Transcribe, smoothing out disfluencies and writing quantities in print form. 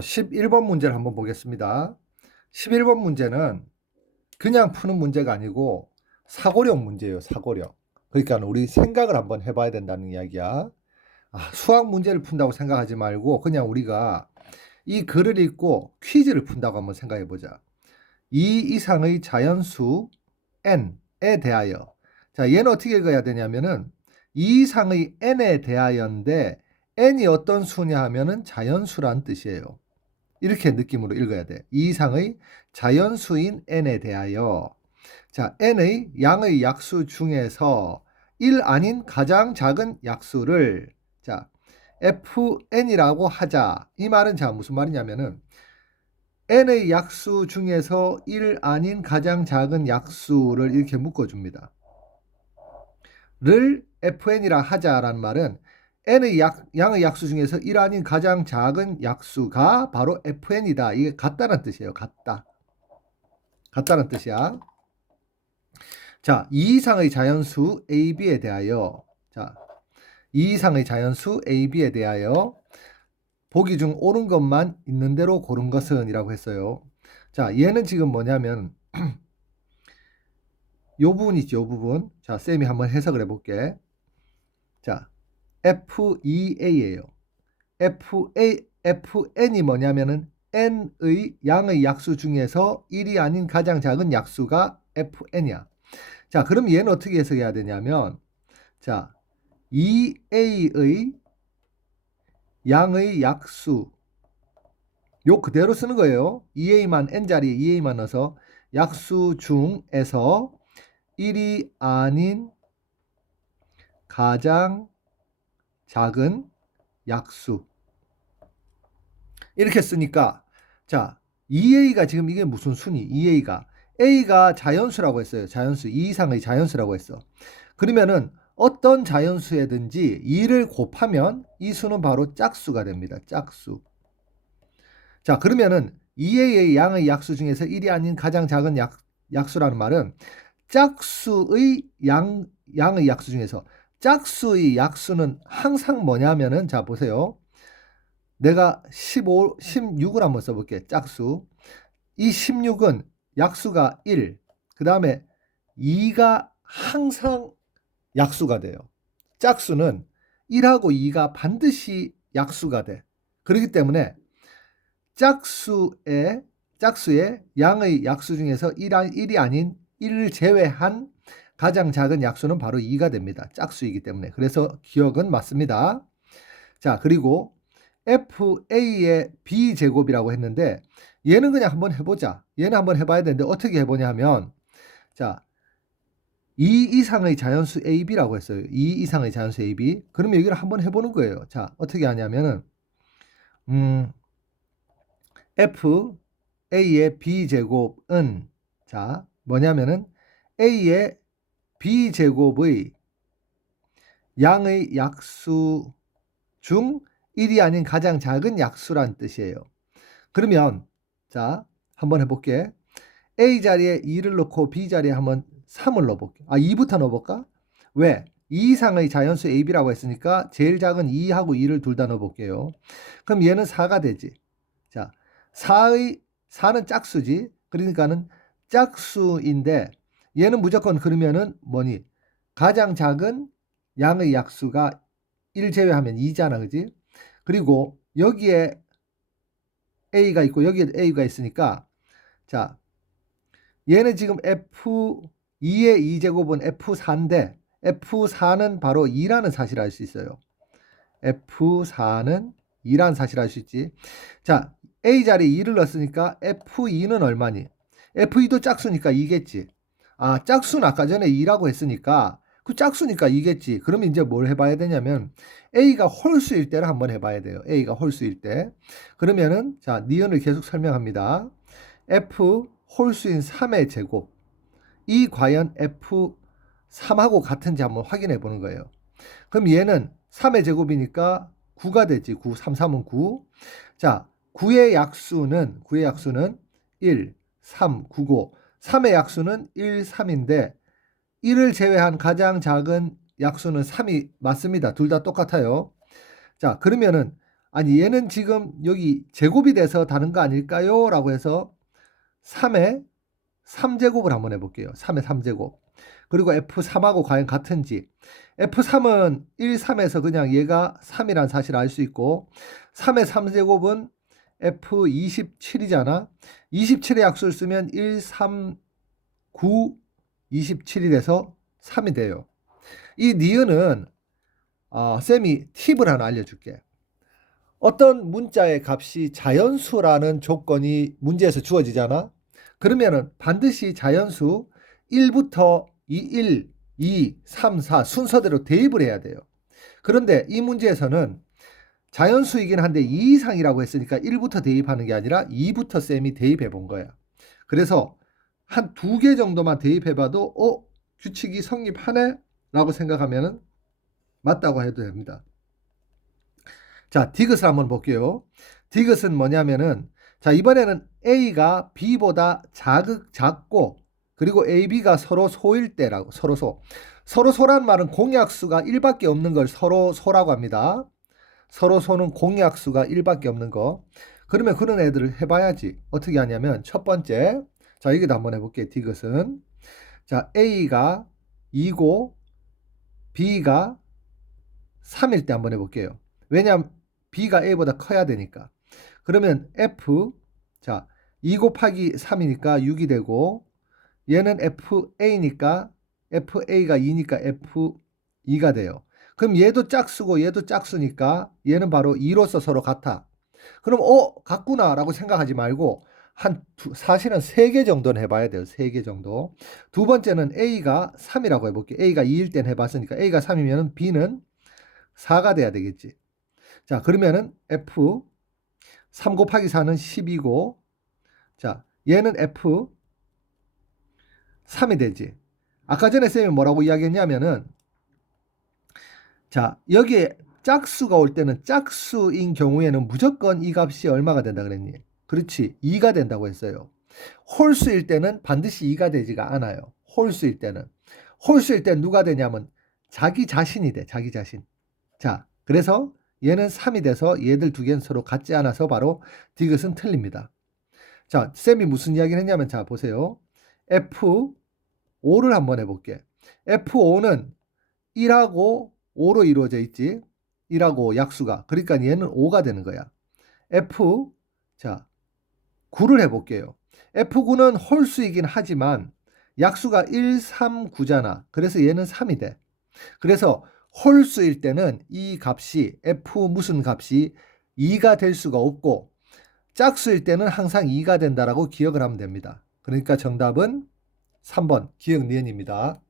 11번 문제를 한번 보겠습니다. 11번 문제는 그냥 푸는 문제가 아니고 사고력 문제예요. 사고력. 그러니까 우리 생각을 한번 해봐야 된다는 이야기야. 수학 문제를 푼다고 생각하지 말고 그냥 우리가 이 글을 읽고 퀴즈를 푼다고 한번 생각해 보자. 2 이상의 자연수 n에 대하여. 자, 얘는 어떻게 읽어야 되냐면은 2 이상의 n에 대하여인데 n이 어떤 수냐 하면은 자연수란 뜻이에요. 이렇게 느낌으로 읽어야 돼. 2 이상의 자연수인 n에 대하여. 자, n의 양의 약수 중에서 1 아닌 가장 작은 약수를 자, fn이라고 하자. 이 말은 자 무슨 말이냐면은 n의 약수 중에서 1 아닌 가장 작은 약수를 이렇게 묶어줍니다. 를 fn이라 하자라는 말은 n의 양의 약수 중에서 1 아닌 가장 작은 약수가 바로 fn이다. 이게 같다는 뜻이에요. 같다는 뜻이야. 자, 2 이상의 자연수 ab에 대하여 자, 2 이상의 자연수 ab에 대하여 보기 중 옳은 것만 있는 대로 고른 것은 이라고 했어요. 자, 얘는 지금 뭐냐면 요 부분 있죠. 요 부분. 자, 쌤이 한번 해석을 해볼게. 자, FEA예요. FN이 뭐냐면은 n의 양의 약수 중에서 1이 아닌 가장 작은 약수가 FN이야. 자, 그럼 얘는 어떻게 해석해야 되냐면 자, 2a의 양의 약수 요 그대로 쓰는 거예요. 2a만 n자리에 2a만 넣어서 약수 중에서 1이 아닌 가장 작은 약수 이렇게 쓰니까 자 2a가 지금 이게 무슨 수니? 2a가 자연수라고 했어요. 자연수 2 이상의 자연수라고 했어. 그러면은 어떤 자연수에든지 2를 곱하면 이 수는 바로 짝수가 됩니다. 짝수. 자, 그러면은 2a의 양의 약수 중에서 1이 아닌 가장 작은 약수라는 말은 짝수의 양의 약수 중에서 짝수의 약수는 항상 뭐냐면은 자 보세요. 내가 16을 한번 써볼게. 짝수. 이 16은 약수가 1. 그 다음에 2가 항상 약수가 돼요. 짝수는 1하고 2가 반드시 약수가 돼. 그렇기 때문에 짝수의 양의 약수 중에서 1이 아닌 1을 제외한 가장 작은 약수는 바로 2가 됩니다. 짝수이기 때문에. 그래서 기억은 맞습니다. 자, 그리고 FA의 B제곱이라고 했는데 얘는 그냥 한번 해보자. 얘는 한번 해봐야 되는데 어떻게 해보냐 하면 자, 2 이상의 자연수 AB라고 했어요. 2 이상의 자연수 AB. 그러면 여기를 한번 해보는 거예요. 자, 어떻게 하냐면은 FA의 B제곱은 자, 뭐냐면은 A의 B제곱의 양의 약수 중 1이 아닌 가장 작은 약수란 뜻이에요. 그러면 자 한번 해볼게. A 자리에 2를 넣고 B 자리에 한번 3을 넣어볼게. 2부터 넣어볼까? 왜? 2 이상의 자연수 AB라고 했으니까 제일 작은 2하고 2를 둘 다 넣어볼게요. 그럼 얘는 4가 되지. 자, 4는 짝수지. 그러니까는 짝수인데 얘는 무조건 그러면은 뭐니? 가장 작은 양의 약수가 1 제외하면 2잖아. 그지? 그리고 여기에 A가 있고 여기에 A가 있으니까 자 얘는 지금 F2의 2제곱은 F4인데 F4는 바로 2라는 사실을 알 수 있어요. F4는 2라는 사실을 알 수 있지. 자 A 자리에 2를 넣었으니까 F2는 얼마니? F2도 짝수니까 2겠지. 짝수는 아까 전에 2라고 했으니까 그 짝수니까 2겠지. 그러면 이제 뭘 해봐야 되냐면 A가 홀수일 때를 한번 해봐야 돼요. A가 홀수일 때. 그러면은 자 니은을 계속 설명합니다. F 홀수인 3의 제곱. 이 과연 F3하고 같은지 한번 확인해 보는 거예요. 그럼 얘는 3의 제곱이니까 9가 되지. 9, 3, 3은 9. 자, 9의 약수는 1, 3, 9, 5. 3의 약수는 1, 3인데 1을 제외한 가장 작은 약수는 3이 맞습니다. 둘 다 똑같아요. 자, 그러면은 아니 얘는 지금 여기 제곱이 돼서 다른 거 아닐까요? 라고 해서 3의 3제곱을 한번 해볼게요. 3의 3제곱. 그리고 F3하고 과연 같은지. F3은 1, 3에서 그냥 얘가 3이라는 사실을 알 수 있고 3의 3제곱은 F27이잖아. 27의 약수를 쓰면 1, 3, 9, 27이 돼서 3이 돼요. 이 니은은 쌤이 팁을 하나 알려줄게. 어떤 문자의 값이 자연수라는 조건이 문제에서 주어지잖아. 그러면은 반드시 자연수 1부터 1, 2, 3, 4 순서대로 대입을 해야 돼요. 그런데 이 문제에서는 자연수이긴 한데 2 이상이라고 했으니까 1부터 대입하는 게 아니라 2부터 쌤이 대입해 본 거야. 그래서 한 2개 정도만 대입해 봐도 규칙이 성립하네? 라고 생각하면 맞다고 해도 됩니다. 자, 디귿을 한번 볼게요. 디귿은 뭐냐면은 자, 이번에는 A가 B보다 작고 그리고 A, B가 서로 소일 때라고 서로 소. 서로 소란 말은 공약수가 1밖에 없는 걸 서로 소라고 합니다. 서로 소는 공약수가 1밖에 없는 거. 그러면 그런 애들을 해봐야지. 어떻게 하냐면 첫 번째 자, 여기도 한번 해볼게요. 디귿은 자, A가 2고 B가 3일 때 한번 해볼게요. 왜냐하면 B가 A보다 커야 되니까. 그러면 F, 자, 2 곱하기 3이니까 6이 되고, 얘는 FA니까, FA가 2니까 F2가 돼요. 그럼 얘도 짝수고 얘도 짝수니까 얘는 바로 2로서 서로 같아. 그럼 같구나 라고 생각하지 말고 사실은 3개 정도는 해봐야 돼요. 3개 정도. 두 번째는 A가 3이라고 해볼게요. A가 2일 땐 해봤으니까 A가 3이면 B는 4가 돼야 되겠지. 자, 그러면은 F 3 곱하기 4는 10이고 자, 얘는 F 3이 되지. 아까 전에 쌤이 뭐라고 이야기했냐면은 자, 여기에 짝수가 올 때는 짝수인 경우에는 무조건 이 값이 얼마가 된다 그랬니? 그렇지. 2가 된다고 했어요. 홀수일 때는 반드시 2가 되지가 않아요. 홀수일 때는. 홀수일 때는 누가 되냐면 자기 자신이 돼. 자기 자신. 자, 그래서 얘는 3이 돼서 얘들 두 개는 서로 같지 않아서 바로 디귿은 틀립니다. 자, 쌤이 무슨 이야기를 했냐면 자, 보세요. F5를 한번 해볼게. F5는 1하고 5로 이루어져 있지. 1하고 약수가. 그러니까 얘는 5가 되는 거야. F, 자, 9를 해볼게요. F9는 홀수이긴 하지만 약수가 1, 3, 9잖아. 그래서 얘는 3이 돼. 그래서 홀수일 때는 이 값이 F 무슨 값이 2가 될 수가 없고 짝수일 때는 항상 2가 된다라고 기억을 하면 됩니다. 그러니까 정답은 3번 기억 니은입니다.